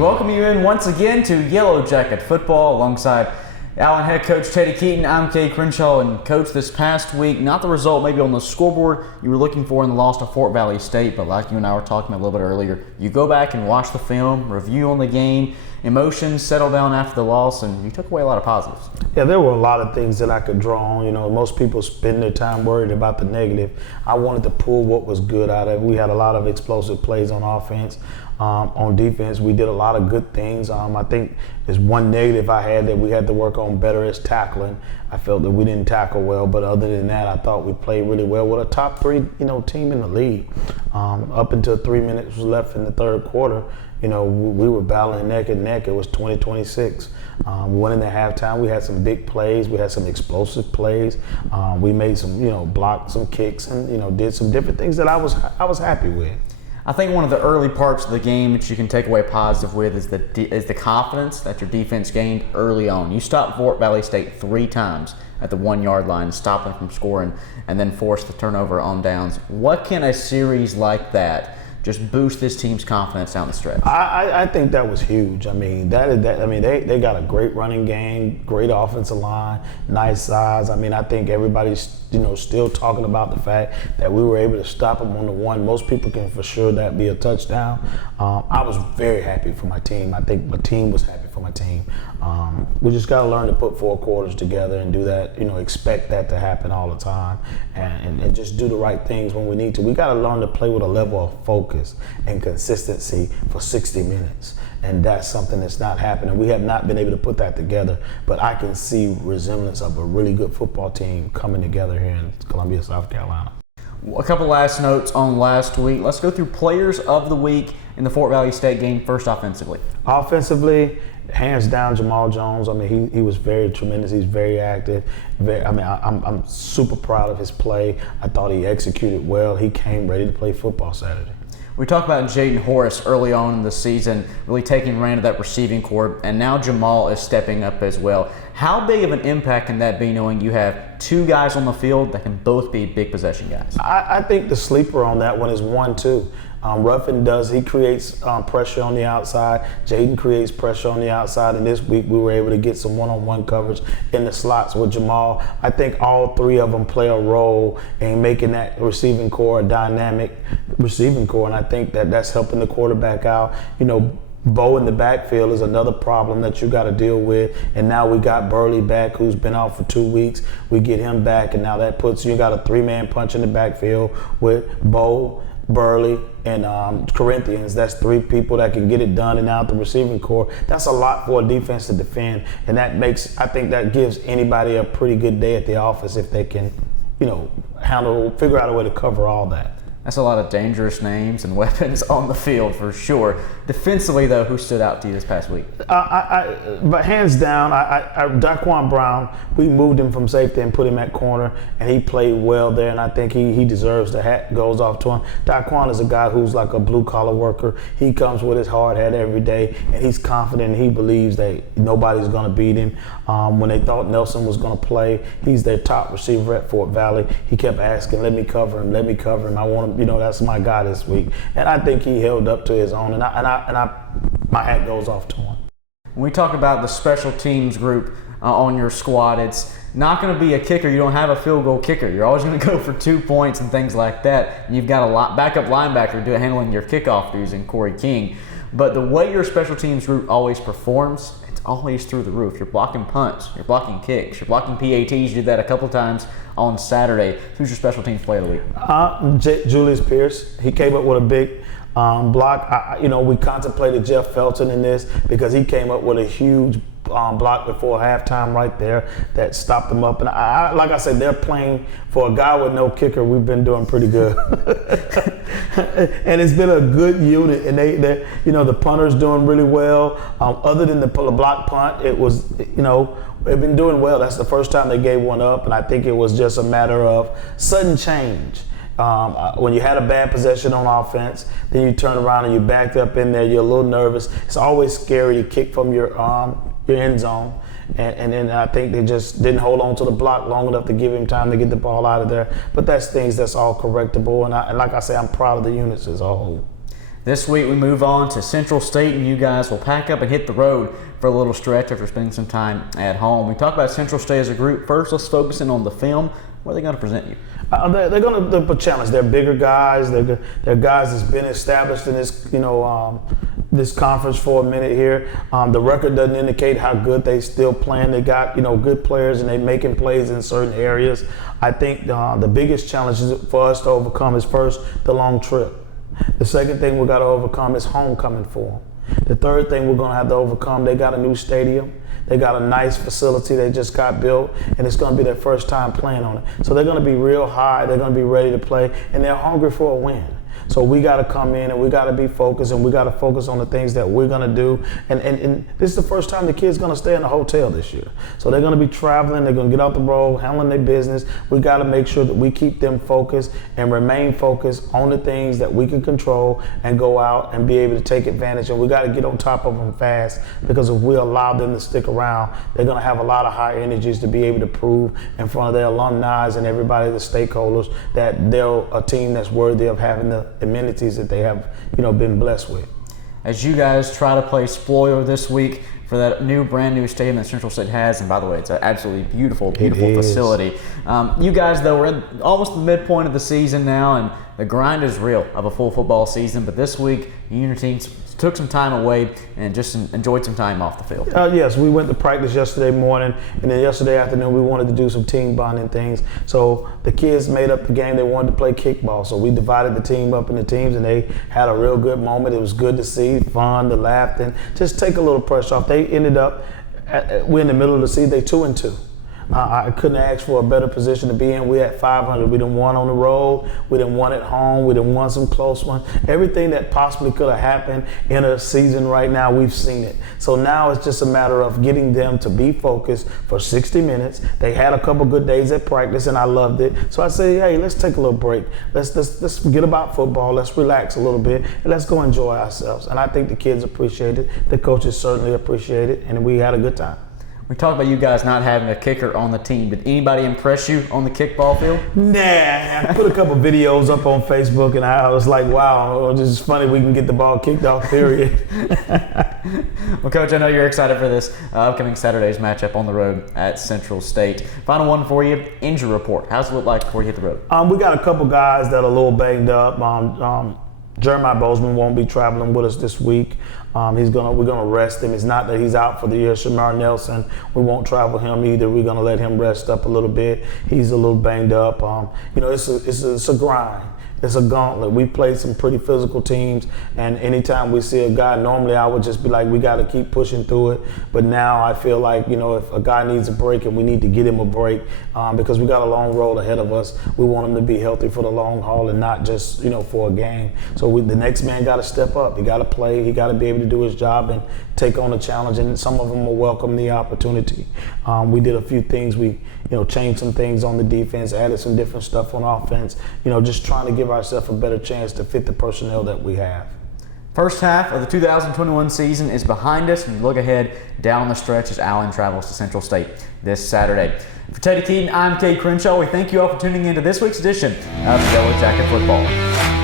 welcome you in once again to Yellow Jacket Football alongside Allen head coach Teddy Keaton. I'm Kay Crenshaw, and coach, this past week, not the result maybe on the scoreboard you were looking for in the loss to Fort Valley State, but like you and I were talking about a little bit earlier, you go back and watch the film, review on the game, emotions settle down after the loss, and you took away a lot of positives. Yeah, there were a lot of things that I could draw on. You know, most people spend their time worried about the negative. I wanted to pull what was good out of it. We had a lot of explosive plays on offense. On defense, we did a lot of good things. I think there's one negative I had that we had to work on better is tackling. I felt that we didn't tackle well, but other than that, I thought we played really well with a top three, team in the league. Up until 3 minutes was left in the third quarter, we were battling neck and neck. It was 20-26. We went into halftime. We had some big plays. We had some explosive plays. We made some, blocked some kicks and, did some different things that I was happy with. I think one of the early parts of the game that you can take away positive with is the confidence that your defense gained early on. You stopped Fort Valley State 3 times at the 1 yard line, stopped them from scoring, and then forced the turnover on downs. What can a series like that just boost this team's confidence down the stretch? I think that was huge. I mean, they got a great running game, great offensive line, nice size. I mean, I think everybody's still talking about the fact that we were able to stop them on the one. Most people can for sure that be a touchdown. I was very happy for my team. I think my team was happy for my team. We just got to learn to put 4 quarters together and do that. Expect that to happen all the time, and just do the right things when we need to. We got to learn to play with a level of focus and consistency for 60 minutes. And that's something that's not happening. We have not been able to put that together, but I can see resemblance of a really good football team coming together here in Columbia, South Carolina. A couple last notes on last week. Let's go through players of the week in the Fort Valley State game. First, offensively. Offensively, hands down, Jamal Jones. I mean, he was very tremendous. He's very active. I'm super proud of his play. I thought he executed well. He came ready to play football Saturday. We talked about Jaden Horace early on in the season, really taking reign of that receiving corps, and now Jamal is stepping up as well. How big of an impact can that be, knowing you have 2 guys on the field that can both be big possession guys? I think the sleeper on that one is 1-2. Ruffin he creates pressure on the outside. Jaden creates pressure on the outside. And this week we were able to get some one-on-one coverage in the slots with Jamal. I think all 3 of them play a role in making that receiving core a dynamic receiving core. And I think that's helping the quarterback out. Bo in the backfield is another problem that you got to deal with. And now we got Burley back, who's been out for 2 weeks. We get him back, and now that puts you got a 3-man punch in the backfield with Bo, Burley, and Corinthians. That's 3 people that can get it done and out the receiving core. That's a lot for a defense to defend, and I think that gives anybody a pretty good day at the office if they can, figure out a way to cover all that. That's a lot of dangerous names and weapons on the field for sure. Defensively, though, who stood out to you this past week? But hands down, Daquan Brown, we moved him from safety and put him at corner, and he played well there, and I think he deserves the hat goes off to him. Daquan is a guy who's like a blue-collar worker. He comes with his hard hat every day, and he's confident, and he believes that nobody's going to beat him. When they thought Nelson was going to play, he's their top receiver at Fort Valley. He kept asking, let me cover him. I want him. That's my guy this week. And I think he held up to his own, and my hat goes off to him. When we talk about the special teams group on your squad, it's not going to be a kicker. You don't have a field goal kicker. You're always going to go for 2 points and things like that. And you've got a backup linebacker handling your kickoff duties in Corey King. But the way your special teams group always performs, it's always through the roof. You're blocking punts, you're blocking kicks, you're blocking PATs. You did that a couple times on Saturday. Who's your special teams player of the week? Julius Pierce. He came up with a big block. We contemplated Jeff Felton in this because he came up with a huge block before halftime right there that stopped them up. And like I said, they're playing for a guy with no kicker. We've been doing pretty good. And it's been a good unit. And they the punter's doing really well. Other than the block punt, it was, they've been doing well. That's the first time they gave one up. And I think it was just a matter of sudden change. When you had a bad possession on offense, then you turn around and you backed up in there, you're a little nervous. It's always scary to kick from your end zone. And then I think they just didn't hold on to the block long enough to give him time to get the ball out of there. But that's all correctable. And like I say, I'm proud of the units as a whole. This week we move on to Central State, and you guys will pack up and hit the road for a little stretch after spending some time at home. We talk about Central State as a group. First, let's focus in on the film. What are they going to present you? They're going to challenge. They're bigger guys. They're guys that's been established in this, this conference for a minute here. The record doesn't indicate how good they still playing. They got, good players and they making plays in certain areas. I think the biggest challenge for us to overcome is first the long trip. The second thing we got to overcome is homecoming for them. The third thing we're going to have to overcome, they got a new stadium. They got a nice facility they just got built, and it's going to be their first time playing on it. So they're going to be real high. They're going to be ready to play, and they're hungry for a win. So we got to come in and we got to be focused, and we got to focus on the things that we're going to do. And this is the first time the kids going to stay in a hotel this year. So they're going to be traveling. They're going to get out the road, handling their business. We got to make sure that we keep them focused and remain focused on the things that we can control and go out and be able to take advantage. And we got to get on top of them fast, because if we allow them to stick around, they're going to have a lot of high energies to be able to prove in front of their alumni and everybody, the stakeholders, that they're a team that's worthy of having the amenities that they have, been blessed with. As you guys try to play spoiler this week for that brand new stadium that Central State has, and by the way, it's an absolutely beautiful facility. You guys, though, we're at almost the midpoint of the season now, and the grind is real of a full football season. But this week, you and your teams took some time away and just enjoyed some time off the field. Yes, we went to practice yesterday morning, and then yesterday afternoon we wanted to do some team bonding things. So the kids made up the game. They wanted to play kickball. So we divided the team up into teams, and they had a real good moment. It was good to see, fun, to laugh, and just take a little pressure off. They ended up, we're in the middle of the season, they 2-2. I couldn't ask for a better position to be in. We had 500. We done won on the road. We done won at home. We done won some close ones. Everything that possibly could have happened in a season right now, we've seen it. So now it's just a matter of getting them to be focused for 60 minutes. They had a couple good days at practice, and I loved it. So I say, hey, let's take a little break. Let's forget about football. Let's relax a little bit, and let's go enjoy ourselves. And I think the kids appreciate it. The coaches certainly appreciate it, and we had a good time. We talked about you guys not having a kicker on the team. Did anybody impress you on the kickball field? Nah, I put a couple videos up on Facebook, and I was like, wow, this is funny. We can get the ball kicked off, period. Well, Coach, I know you're excited for this upcoming Saturday's matchup on the road at Central State. Final one for you, injury report. How's it look like before you hit the road? We got a couple guys that are a little banged up. Jeremiah Bozeman won't be traveling with us this week. We're gonna rest him. It's not that he's out for the year. Shamar Nelson, we won't travel him either. We're gonna let him rest up a little bit. He's a little banged up. It's a grind. It's a gauntlet. We played some pretty physical teams, and anytime we see a guy, normally I would just be like, we got to keep pushing through it. But now I feel like, if a guy needs a break and we need to get him a break, because we got a long road ahead of us, we want him to be healthy for the long haul and not just, for a game. So the next man got to step up. He got to play. He got to be able to do his job and take on the challenge, and some of them will welcome the opportunity. We did a few things. We, changed some things on the defense, added some different stuff on offense, just trying to give ourselves a better chance to fit the personnel that we have. First half of the 2021 season is behind us, and you look ahead down the stretch as Allen travels to Central State this Saturday. For Teddy Keaton, I'm Cade Crenshaw. We thank you all for tuning in to this week's edition of Yellow Jacket Football.